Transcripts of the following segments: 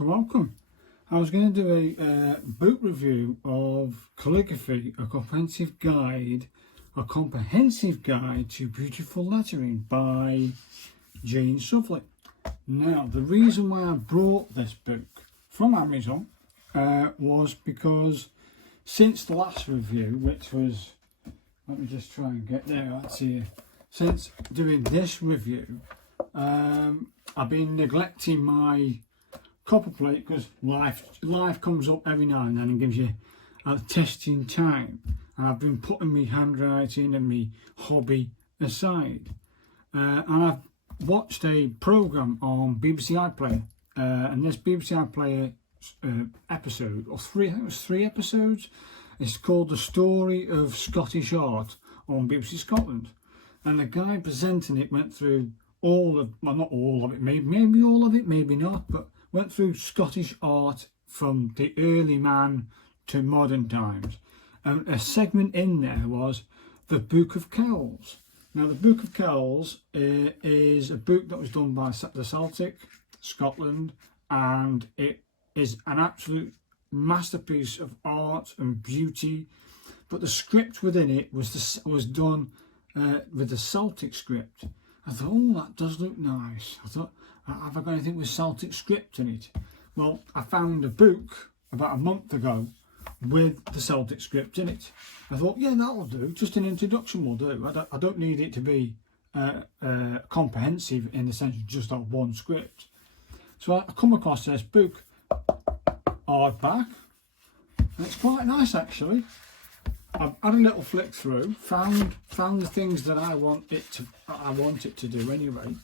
So welcome. I was going to do a book review of Calligraphy, a comprehensive guide to beautiful lettering by Sullivan. Now, the reason why I brought this book from Amazon was because since the last review, which was, let me just try and get there, that's here. Since doing this review, I've been neglecting my copperplate because life comes up every now and then and gives you a testing time, and I've been putting my handwriting and my hobby aside, and I've watched a program on BBC iPlayer, and this BBC iPlayer episode, or three, I think it was 3 episodes, it's called The Story of Scottish Art on BBC Scotland, and the guy presenting it went through all of, well, not all of it, maybe all of it, maybe not, but went through Scottish art from the early man to modern times. And a segment in there was the Book of Kells. Now, the Book of Kells is a book that was done by the Celtic, Scotland, and it is an absolute masterpiece of art and beauty. But the script within it was done with the Celtic script. I thought, oh, that does look nice. I thought, have I got anything with Celtic script in it? Well, I found a book about a month ago with the Celtic script in it. I thought, yeah, that'll do. Just an introduction will do. I don't need it to be comprehensive in the sense of just that one script. So I come across this book, hardback, and it's quite nice actually. I've had a little flick through, found the things that I want it to do anyway.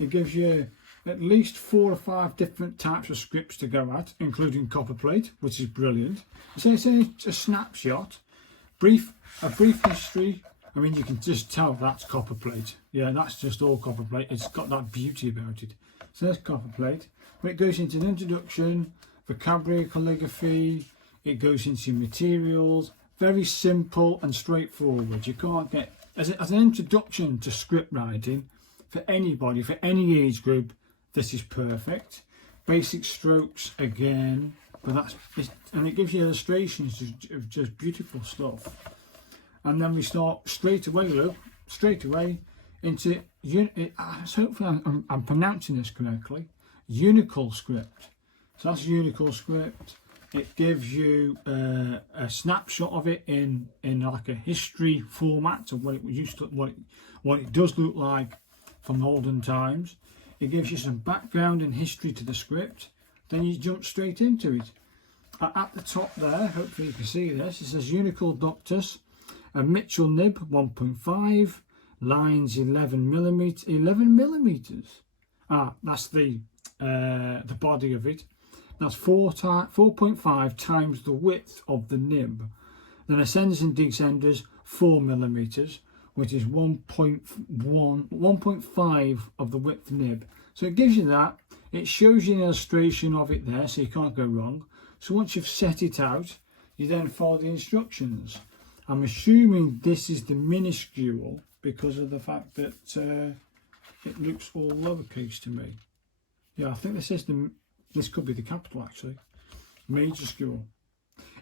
It gives you at least 4 or 5 different types of scripts to go at, including copperplate, which is brilliant. So it's a snapshot, a brief history. I mean, you can just tell that's copperplate. Yeah, that's just all copperplate. It's got that beauty about it. So that's copperplate. But it goes into an introduction, vocabulary, calligraphy. It goes into materials. Very simple and straightforward. You can't get, as an introduction to script writing, for anybody, for any age group, this is perfect. Basic strokes again, but and it gives you illustrations of just beautiful stuff. And then we start straight away into, hopefully I'm pronouncing this correctly, Unical script. So that's Unical script. It gives you a snapshot of it in like a history format of what it used to, what it does look like from olden times. It gives you some background and history to the script. Then you jump straight into it. At the top there, hopefully you can see this, it says Unical Doctus, a Mitchell nib 1.5, lines 11 millimeters. That's the body of it. That's 4.5 times the width of the nib. Then ascenders and descenders 4 millimeters, which is 1.5 of the width nib. So it gives you that. It shows you an illustration of it there, so you can't go wrong. So once you've set it out, you then follow the instructions. I'm assuming this is the minuscule because of the fact that it looks all lowercase to me. Yeah, I think this could be the capital actually, majuscule.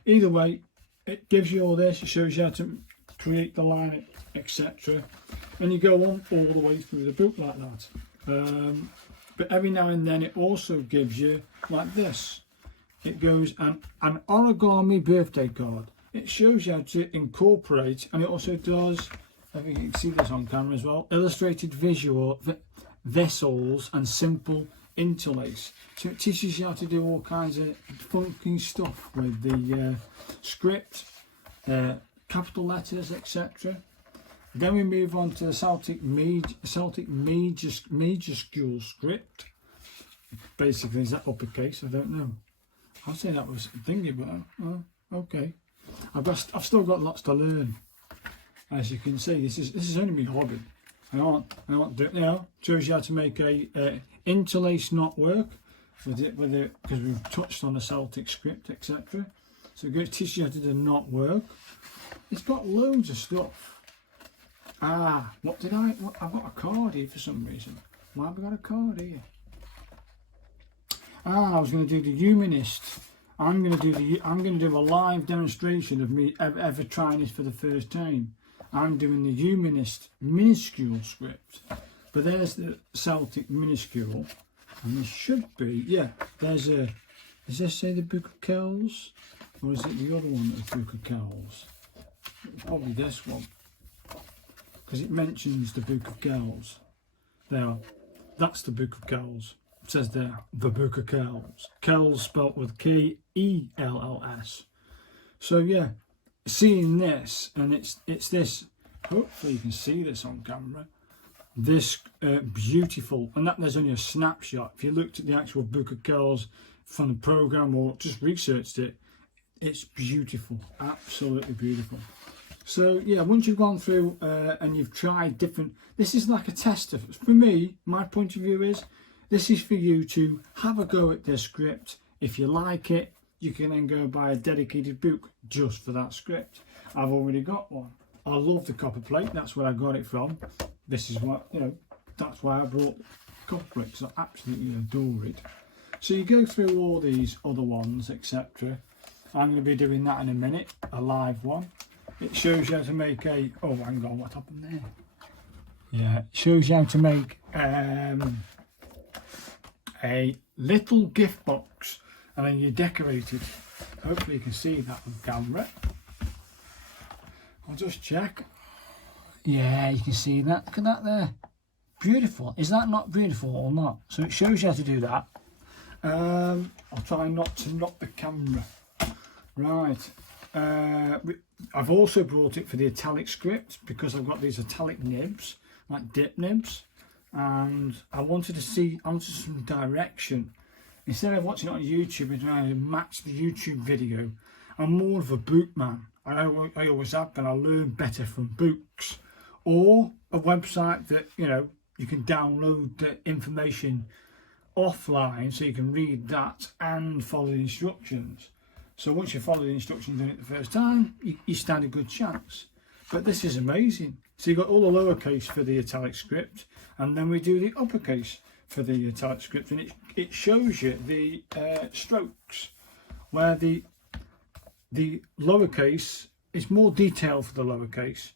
Either way, it gives you all this. It shows you how to create the line, etc. And you go on all the way through the book like that. But every now and then it also gives you like this. It goes an origami birthday card. It shows you how to incorporate, and it also does, I think you can see this on camera as well, illustrated visual vessels and simple interlace. So it teaches you how to do all kinds of funky stuff with the script, capital letters, etc. Then we move on to the Celtic majuscule script. Basically, is that uppercase? I don't know. I'll say that was thingy, but okay. I've still got lots to learn. As you can see, this is only my hobby. I don't do it now. Shows you how to make a interlace knot work with it because we've touched on the Celtic script, etc. So it teaches you how to do knot work. It's got loads of stuff. I've got a card here for some reason. Why have I got a card here? I was going to do the humanist. I'm going to do a live demonstration of me ever trying this for the first time. I'm doing the humanist minuscule script, but there's the Celtic minuscule, and this should be, yeah, there's a, does this say the Book of Kells, or is it the other one that's Book of Kells? Probably this one, because it mentions the Book of Kells. There, that's the Book of Kells. It says there, the Book of Kells. Kells spelt with Kells. So yeah, seeing this, and it's this, hopefully you can see this on camera, this beautiful, and that there's only a snapshot. If you looked at the actual Book of Kells from the program or just researched it, it's beautiful, absolutely beautiful. So yeah, once you've gone through and you've tried different, this is like a tester. For me, my point of view is, this is for you to have a go at this script. If you like it, you can then go buy a dedicated book just for that script. I've already got one. I love the copperplate, that's where I got it from. This is what, you know, that's why I brought copperplate, because I absolutely adore it. So you go through all these other ones, etc. I'm going to be doing that in a minute, a live one. It shows you how to make a, oh hang on, what happened there? Yeah, it shows you how to make a little gift box, and then you decorate it. Hopefully you can see that on camera. I'll just check. Yeah, you can see that. Look at that there. Beautiful. Is that not beautiful or not? So it shows you how to do that. I'll try not to knock the camera. Right. I've also brought it for the Italic script, because I've got these Italic nibs, like dip nibs, and I wanted to see onto some direction. Instead of watching it on YouTube and trying to match the YouTube video, I'm more of a book man. I always have been. I learn better from books or a website that, you know, you can download the information offline, so you can read that and follow the instructions. So once you follow the instructions in it the first time, you stand a good chance. But this is amazing. So you've got all the lowercase for the Italic script, and then we do the uppercase for the Italic script, and it shows you the strokes, where the lowercase is more detailed for the lowercase.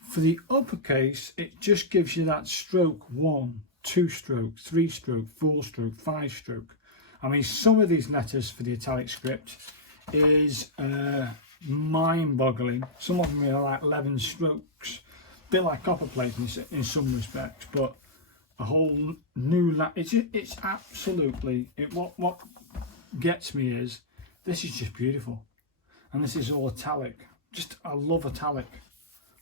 For the uppercase, it just gives you that stroke 1, 2 stroke, 3 stroke, 4 stroke, 5 stroke. I mean, some of these letters for the Italic script is mind-boggling. Some of them are like 11 strokes, a bit like copperplate in some respects, but a whole new it's absolutely what gets me is this is just beautiful, and this is all Italic. Just, I love Italic.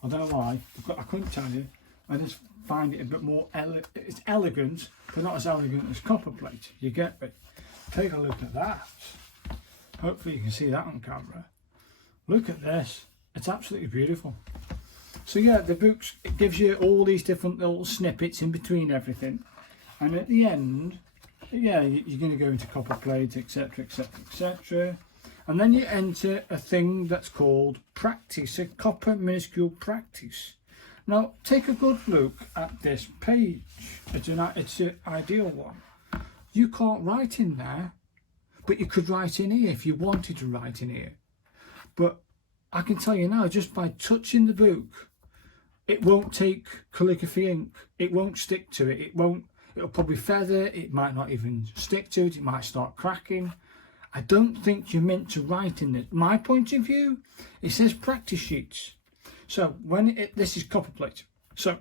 I don't know why, I couldn't tell you. I just find it a bit more it's elegant, but not as elegant as copperplate. You get me? Take a look at that. Hopefully you can see that on camera. Look at this. It's absolutely beautiful. So yeah, the books, it gives you all these different little snippets in between everything, and at the end, yeah, you're going to go into copperplate, etc, etc, etc, and then you enter a thing that's called practice, a copper minuscule practice. Now take a good look at this page. It's an ideal one. You can't write in there, but you could write in here if you wanted to write in here. But I can tell you now, just by touching the book, it won't take calligraphy ink. It won't stick to it. It'll probably feather. It might not even stick to it. It might start cracking. I don't think you're meant to write in this. My point of view, it says practice sheets. So this is copperplate. So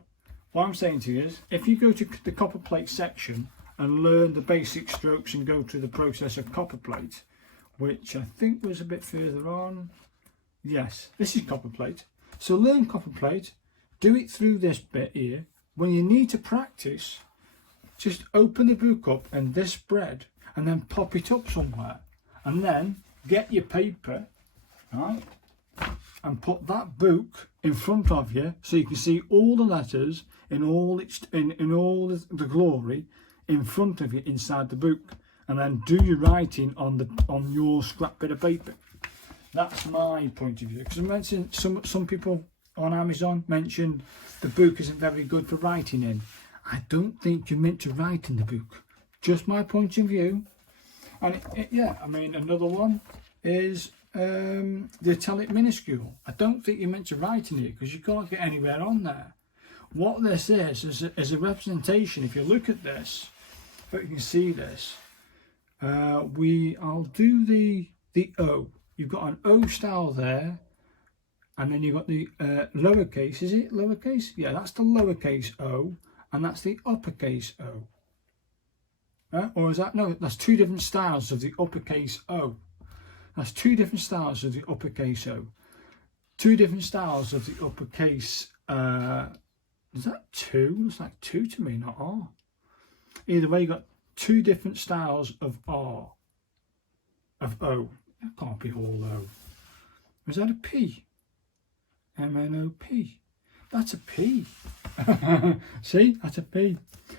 what I'm saying to you is, if you go to the copperplate section and learn the basic strokes and go through the process of copperplate, which I think was a bit further on. Yes, this is copperplate. So learn copperplate, do it through this bit here. When you need to practice, just open the book up and this spread, and then pop it up somewhere, and then get your paper, right, and put that book in front of you so you can see all the letters in all the glory in front of you inside the book, and then do your writing on your scrap bit of paper. That's my point of view, because I mentioned some people on Amazon mentioned the book isn't very good for writing in. I don't think you're meant to write in the book. Just my point of view. And yeah, I mean, another one is the Italic minuscule. I don't think you're meant to write in it because you can't get anywhere on there. What this is a representation. If you look at this, but you can see this, I'll do the O. You've got an O style there, and then you've got the lowercase. Is it lowercase? Yeah, that's the lowercase O, and that's the uppercase O. Or is that, no, that's two different styles of the uppercase O. That's two different styles of the uppercase O. Two different styles of the uppercase, is that two? Looks like two to me, not R. Either way, you got two different styles of R, of O. That can't be all O. Is that a P? M-N-O-P. That's a P. See, that's a P.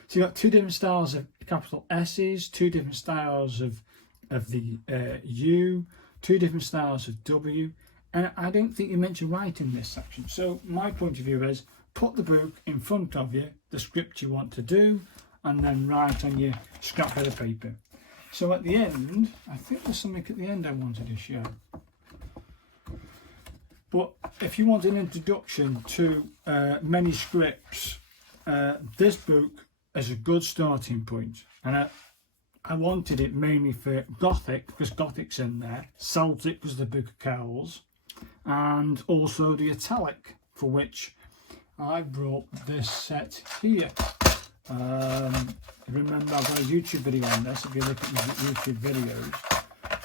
So you've got two different styles of capital S's, two different styles of the U, two different styles of W, and I don't think you're meant to write in this section. So my point of view is, put the book in front of you, the script you want to do, and then write on your scrap bit of paper. So at the end, I think there's something at the end I wanted to show. But if you want an introduction to many scripts, this book is a good starting point. And I wanted it mainly for Gothic, because Gothic's in there, Celtic was the Book of Kells, and also the Italic, for which I brought this set here. Remember, I've got a YouTube video on this, if you look at my YouTube videos.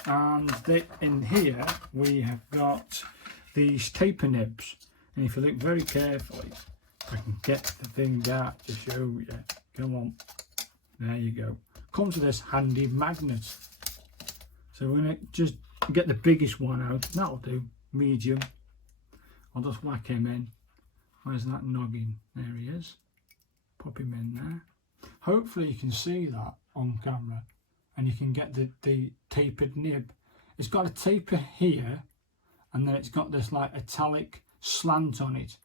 And in here, we have got these taper nibs. And if you look very carefully, I can get the thing out to show you. Come on. There you go. Comes with this handy magnet. So we're going to just get the biggest one out. That'll do. Medium. I'll just whack him in. Where's that noggin? There he is. Pop him in there. Hopefully you can see that on camera and you can get the tapered nib. It's got a taper here and then it's got this like italic slant on it.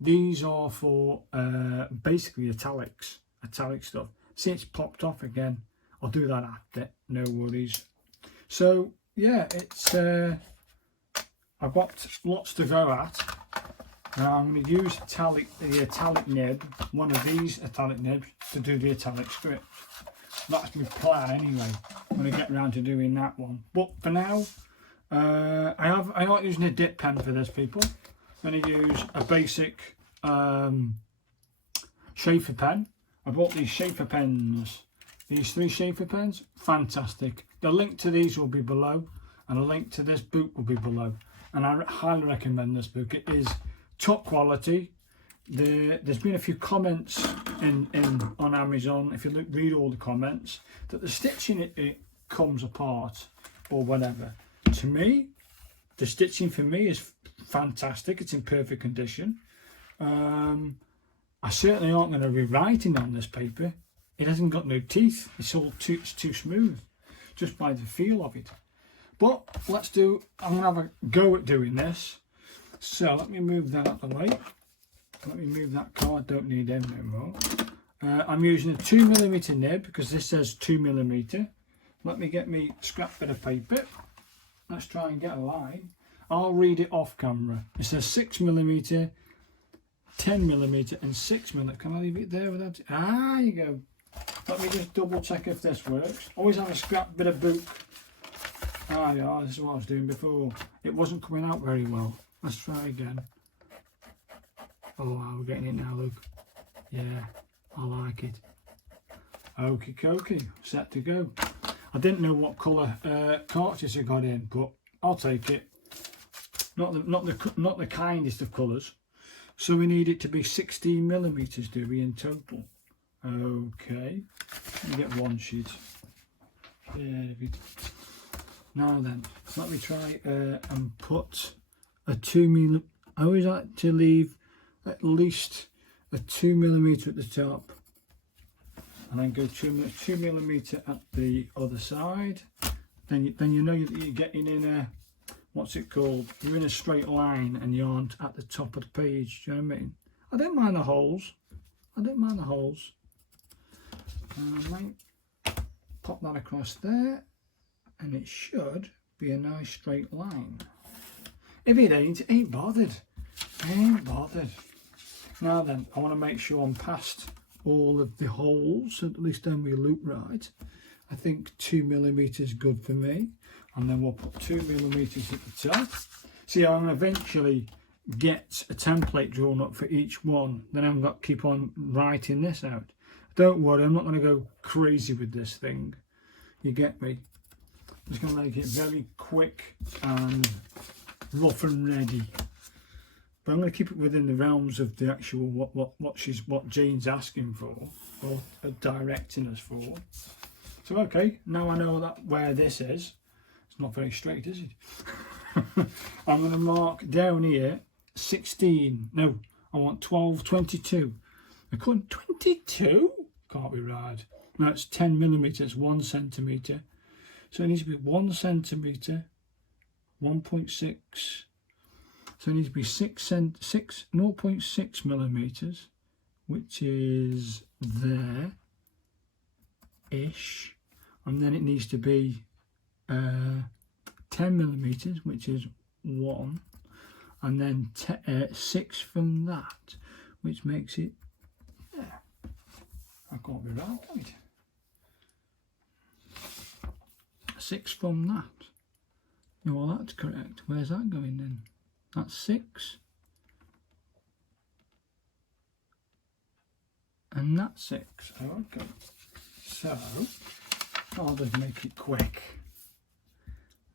These are for basically italic stuff. See, it's popped off again. I'll do that after, no worries. So yeah, it's I've got lots to go at. Now I'm going to use the italic nib, one of these italic nibs, to do the italic script. That's my plan anyway, when I get around to doing that one. But for now, I like using a dip pen for this, people. I'm going to use a basic Schaefer pen. I bought these Schaefer pens, these 3 Schaefer pens, fantastic. The link to these will be below, and a link to this book will be below. And I highly recommend this book. It is top quality. There's been a few comments on Amazon, if you read all the comments, that the stitching it comes apart or whatever. To me, the stitching for me is fantastic. It's in perfect condition. I certainly aren't going to be writing on this paper. It hasn't got no teeth. It's too smooth, just by the feel of it. But I'm going to have a go at doing this. So let me move that out of the way. Let me move that card, don't need him no more. I'm using a 2mm nib because this says 2mm. Let me get me scrap bit of paper. Let's try and get a line. I'll read it off camera. It says 6mm, 10mm and 6mm. Can I leave it there without it? Ah, you go. Let me just double check if this works. Always have a scrap bit of book. Ah, yeah, this is what I was doing before. It wasn't coming out very well. Let's try again. Oh wow, we're getting it now, look. Yeah, I like it. Okie dokie, set to go. I didn't know what colour cartridge I got in, but I'll take it. Not the kindest of colours. So we need it to be 16mm, do we, in total? Okay. Let me get one sheet. Now then, let me try and put a 2mm. I always like to leave at least a 2mm at the top, and then go 2mm at the other side. Then you know that you're getting in a, what's it called? You're in a straight line and you aren't at the top of the page. Do you know what I mean? I don't mind the holes. I don't mind the holes. I might pop that across there. and it should be a nice straight line. If it ain't bothered. Ain't bothered. Now then, I want to make sure I'm past all of the holes, so at least then we loop right. I think 2mm is good for me, and then we'll put 2mm at the top. See, I'm going to eventually get a template drawn up for each one, then I've got to keep on writing this out. Don't worry, I'm not going to go crazy with this thing, you get me. I'm just going to make it very quick and rough and ready, but I'm going to keep it within the realms of the actual what Jane's asking for, or directing us for. So okay, now I know that where this is. It's not very straight, is it? I'm going to mark down here 16. No, I want 12, 22. I couldn't 22. Can't be right. That's 10mm, 1 centimetre. So it needs to be 1 centimetre, 1.6. So it needs to be 0.6 millimeters, which is there ish, and then it needs to be 10 millimeters, which is 1, and then 6 from that, which makes it, yeah, I can't be right, right? 6 from that. Yeah, well, that's correct. Where's that going then? That's 6. And that's 6. Okay. So, I'll just make it quick.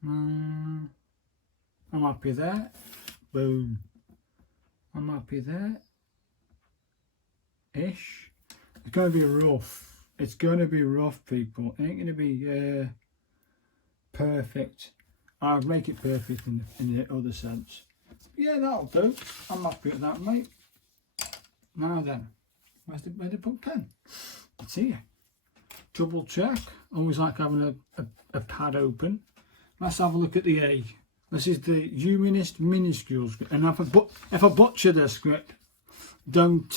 I'm happy there. Boom. I'm happy there. Ish. It's going to be rough. It's going to be rough, people. It ain't going to be perfect. I'll make it perfect in the other sense. Yeah, that'll do. I'm happy with that, mate. Now then, where did I put pen? It's here. Double check. Always like having a pad open. Let's have a look at the A. This is the humanist minuscule script. And if I butcher the script, don't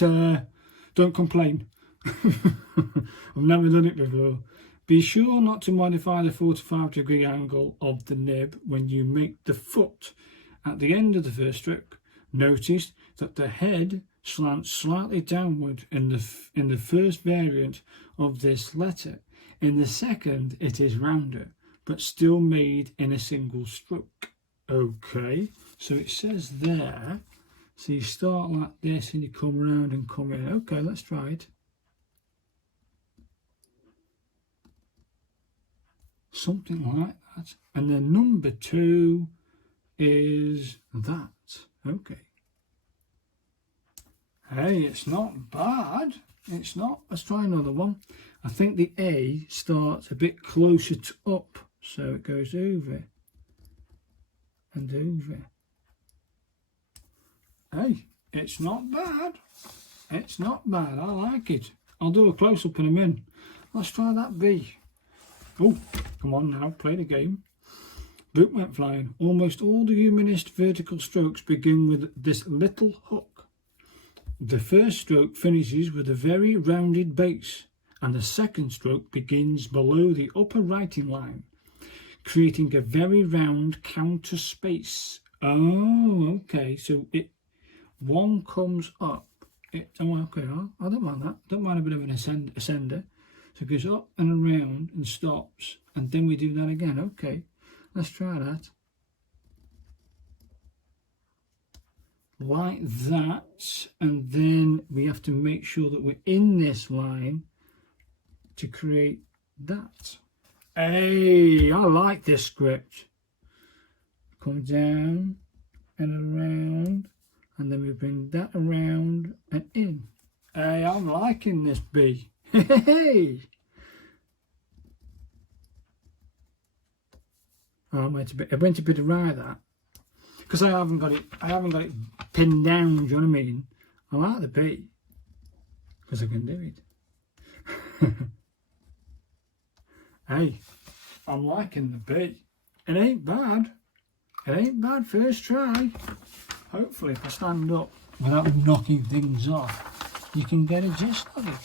complain. I've never done it before. Be sure not to modify the 45-degree angle of the nib when you make the foot. At the end of the first stroke, notice that the head slants slightly downward in the first variant of this letter. In the second, it is rounder, but still made in a single stroke. Okay, so it says there, so you start like this and you come around and come in. Okay, let's try it. Something like that. And then number 2 is that. Okay. Hey, it's not bad. It's not. Let's try another one. I think the A starts a bit closer to up, so it goes over and over. Hey, it's not bad. It's not bad. I like it. I'll do a close-up in a minute. Let's try that B. Oh, come on now, play the game. Boot went flying. Almost all the humanist vertical strokes begin with this little hook. The first stroke finishes with a very rounded base, and the second stroke begins below the upper writing line, creating a very round counter space. Oh, okay. So one comes up. Okay, I don't mind that. Don't mind a bit of an ascender. So it goes up and around and stops, and then we do that again. Okay. Let's try that. Like that, and then we have to make sure that we're in this line to create that. Hey, I like this script. Come down and around, and then we bring that around and in. Hey, I'm liking this B. Hey! Oh, I went a bit awry that, because I haven't got it pinned down. Do you know what I mean? I like the B because I can do it. Hey, I'm liking the B. It ain't bad. It ain't bad. First try. Hopefully, if I stand up without knocking things off, you can get a gist of it.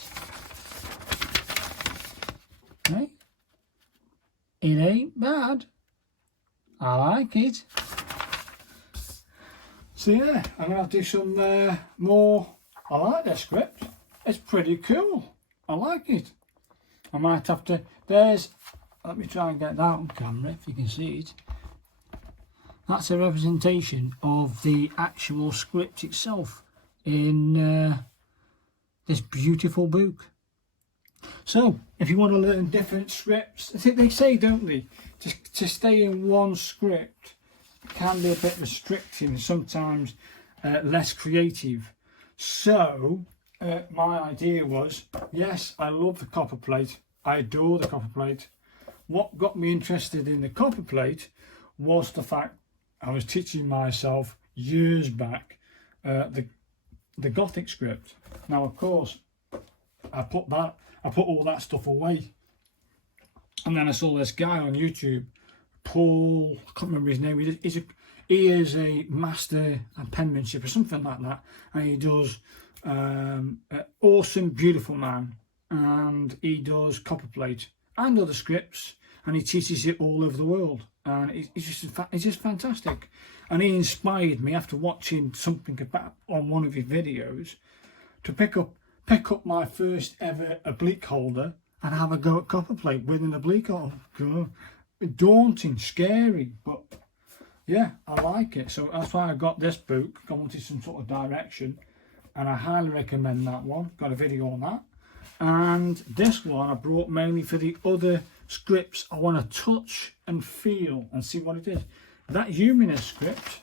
Hey, it ain't bad. I like it. So yeah, I'm going to do some more. I like this script. It's pretty cool. I like it. I might have to, let me try and get that on camera if you can see it. That's a representation of the actual script itself in this beautiful book. So, if you want to learn different scripts, I think they say, don't they, to stay in one script can be a bit restricting, sometimes less creative. So, my idea was, yes, I love the copperplate. I adore the copperplate. What got me interested in the copperplate was the fact I was teaching myself years back the Gothic script. Now, of course, I put all that stuff away, and then I saw this guy on YouTube, Paul. I can't remember his name. He is a master at penmanship or something like that, and he does awesome, beautiful man, and he does copperplate and other scripts, and he teaches it all over the world, and he's just fantastic. And he inspired me after watching something about on one of his videos to pick up my first ever oblique holder and have a go at copperplate with an oblique holder. Daunting, scary, but yeah, I like it. So that's why I got this book. I wanted some sort of direction, and I highly recommend that one. Got a video on that. And this one I brought mainly for the other scripts I want to touch and feel and see what it is. That humanist script,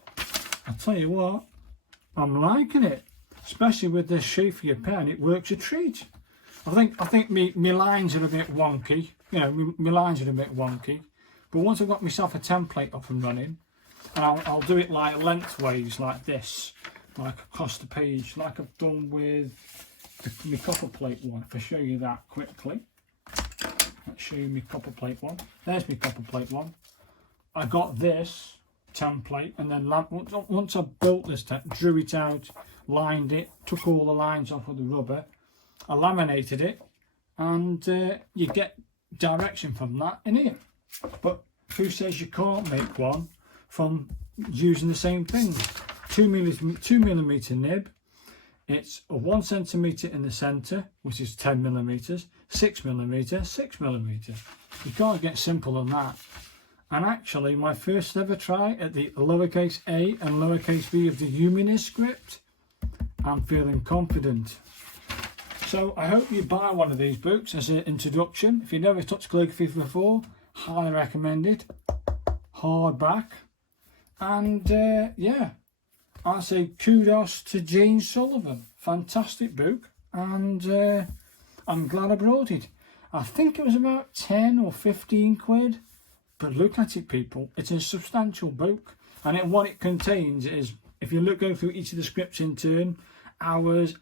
I'll tell you what, I'm liking it. Especially with this shape for your pen, it works a treat. I think my lines are a bit wonky. You know, my lines are a bit wonky. But once I've got myself a template up and running, and I'll do it like lengthways, like this, like across the page, like I've done with the copperplate one. If I show you that quickly, let's show you my copperplate one. There's my copperplate one. I got this template, and then once I built this, drew it out, lined it, took all the lines off with the rubber, I laminated it, and you get direction from that in here. But who says you can't make one from using the same things? 2mm nib. It's a 1 centimetre in the centre, which is 10mm, 6mm, 6mm. You can't get simpler than that. And actually, my first ever try at the lowercase a and lowercase b of the humanist script, I'm feeling confident. So I hope you buy one of these books as an introduction. If you've never touched calligraphy before, highly recommend it. Hardback. And yeah, I say kudos to Jane Sullivan. Fantastic book, and I'm glad I brought it. I think it was about 10 or 15 quid. But look at it, people. It's a substantial book, and what it contains is, if you go through each of the scripts in turn, hours,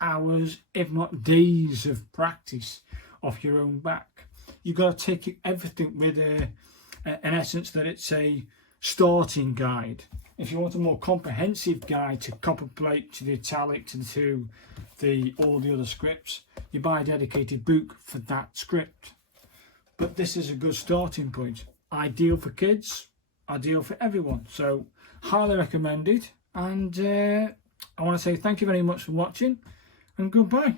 if not days of practice off your own back. You've got to take everything with an essence that it's a starting guide. If you want a more comprehensive guide to copperplate, to the Italic, to all the other scripts, you buy a dedicated book for that script. But this is a good starting point. Ideal for kids, ideal for everyone. So highly recommend it. And I want to say thank you very much for watching, and goodbye.